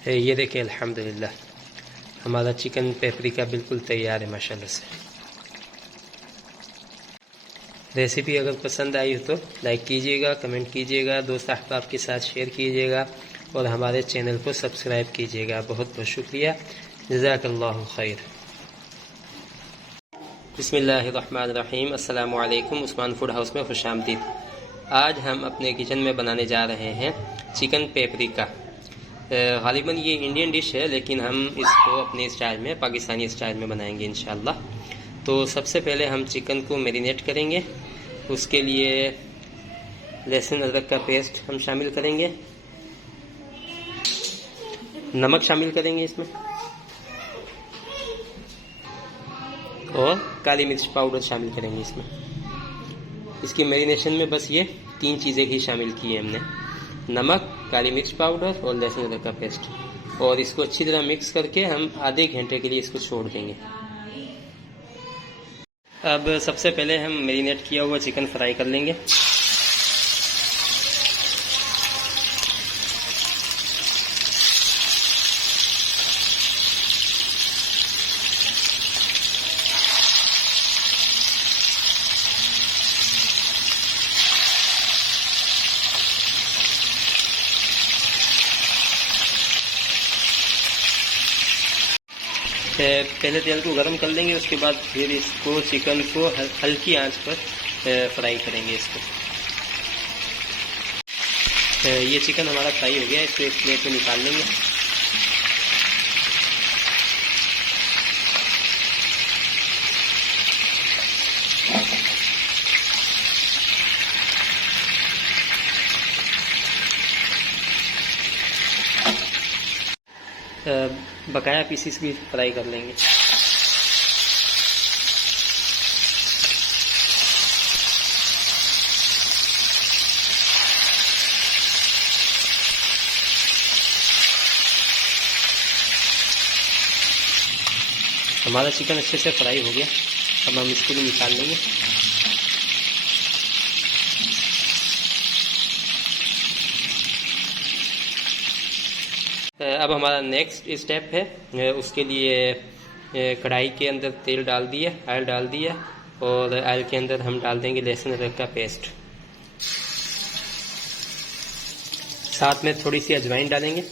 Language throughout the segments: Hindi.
ये देखिए अल्हम्दुलिल्लाह हमारा चिकन पेपरिका बिल्कुल तैयार है माशाल्लाह से। रेसिपी अगर पसंद आई हो तो लाइक कीजिएगा, कमेंट कीजिएगा, दोस्त अहबाब के साथ शेयर कीजिएगा और हमारे चैनल को सब्सक्राइब कीजिएगा। बहुत बहुत शुक्रिया। जज़ाकल्लाहु खैर। बिस्मिल्लाहिर्रहमानिर्रहीम। अस्सलामु अलैकुम। उस्मान फूड हाउस में खुशामदीद। आज हम अपने किचन में बनाने जा रहे हैं चिकन पेपरिका। गालिबन ये इंडियन डिश है, लेकिन हम इसको अपने स्टाइल में, पाकिस्तानी स्टाइल में बनाएंगे इंशाल्लाह। तो सबसे पहले हम चिकन को मैरिनेट करेंगे। उसके लिए लहसुन अदरक का पेस्ट हम शामिल करेंगे, नमक शामिल करेंगे इसमें, और काली मिर्च पाउडर शामिल करेंगे इसमें। इसकी मैरिनेशन में बस ये 3 चीज़ें ही शामिल की है हमने, नमक, काली मिर्च पाउडर और लहसुन अदरक का पेस्ट। और इसको अच्छी तरह मिक्स करके हम आधे घंटे के लिए इसको छोड़ देंगे। अब सबसे पहले हम मैरिनेट किया हुआ चिकन फ्राई कर लेंगे। पहले तेल को गर्म कर लेंगे, उसके बाद फिर इसको चिकन को हल्की आंच पर फ्राई करेंगे इसको। ये चिकन हमारा फ्राई हो गया, इसको एक प्लेट में निकाल लेंगे। बकाया पीसीस भी फ्राई कर लेंगे। हमारा चिकन अच्छे से फ्राई हो गया, अब हम इसको भी निकाल लेंगे। अब हमारा नेक्स्ट स्टेप है, उसके लिए कढ़ाई के अंदर तेल डाल दिया, ऑयल डाल दिया, और ऑयल के अंदर हम डाल देंगे लहसुन अदरक का पेस्ट। साथ में थोड़ी सी अजवाइन डालेंगे।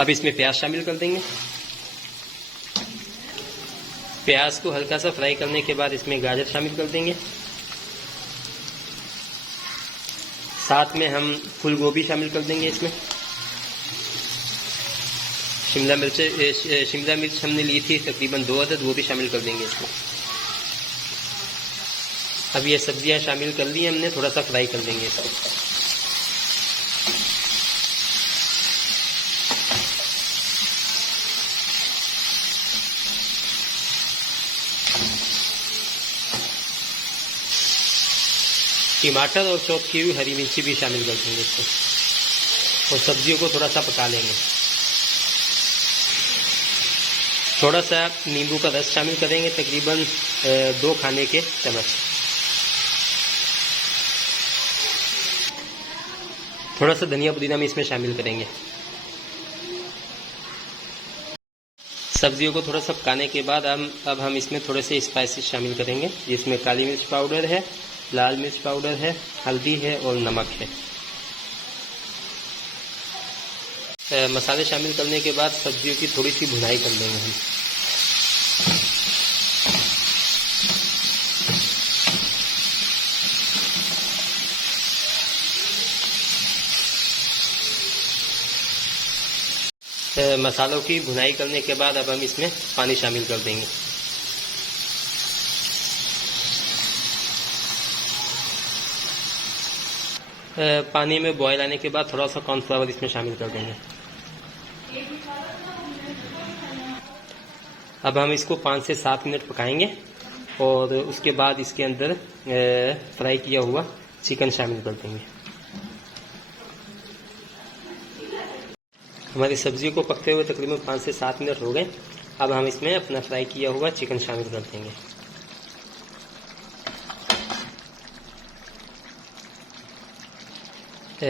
अब इसमें प्याज शामिल कर देंगे। प्याज को हल्का सा फ्राई करने के बाद इसमें गाजर शामिल कर देंगे। साथ में हम फूल गोभी शामिल कर देंगे इसमें। शिमला मिर्च हमने ली थी तकरीबन 2 अदद, वो भी शामिल कर देंगे इसमें। अब ये सब्जियां शामिल कर ली हमने, थोड़ा सा फ्राई कर देंगे इसको। टमाटर और चॉप की हुई हरी मिर्ची भी शामिल कर देंगे इसको, और सब्जियों को थोड़ा सा पका लेंगे। थोड़ा सा नींबू का रस शामिल करेंगे, तकरीबन 2 खाने के चम्मच। थोड़ा सा धनिया पुदीना भी इसमें शामिल करेंगे। सब्जियों को थोड़ा सा पकाने के बाद अब हम इसमें थोड़े से स्पाइसेस शामिल करेंगे, जिसमें काली मिर्च पाउडर है, लाल मिर्च पाउडर है, हल्दी है और नमक है। मसाले शामिल करने के बाद सब्जियों की थोड़ी सी भुनाई कर लेंगे हम। मसालों की भुनाई करने के बाद अब हम इसमें पानी शामिल कर देंगे। पानी में बॉयल आने के बाद थोड़ा सा कॉर्नफ्लावर इसमें शामिल कर देंगे। अब हम इसको 5 से 7 मिनट पकाएंगे और उसके बाद इसके अंदर फ्राई किया हुआ चिकन शामिल कर देंगे। हमारी सब्जी को पकते हुए तकरीबन 5 से 7 मिनट हो गए। अब हम इसमें अपना फ्राई किया हुआ चिकन शामिल कर देंगे।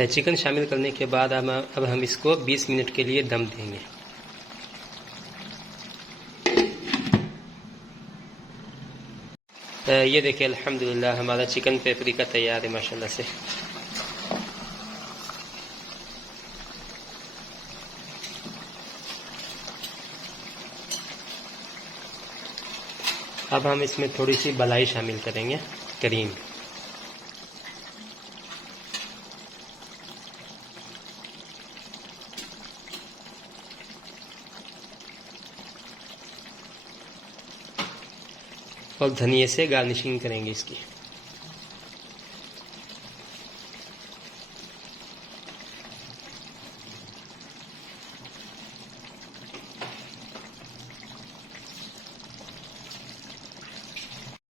चिकन शामिल करने के बाद अब हम इसको 20 मिनट के लिए दम देंगे। ये देखिए अल्हम्दुलिल्लाह हमारा चिकन पेपरिका तैयार है माशाल्लाह से। अब हम इसमें थोड़ी सी मलाई शामिल करेंगे, क्रीम। और धनिए से गार्निशिंग करेंगे इसकी।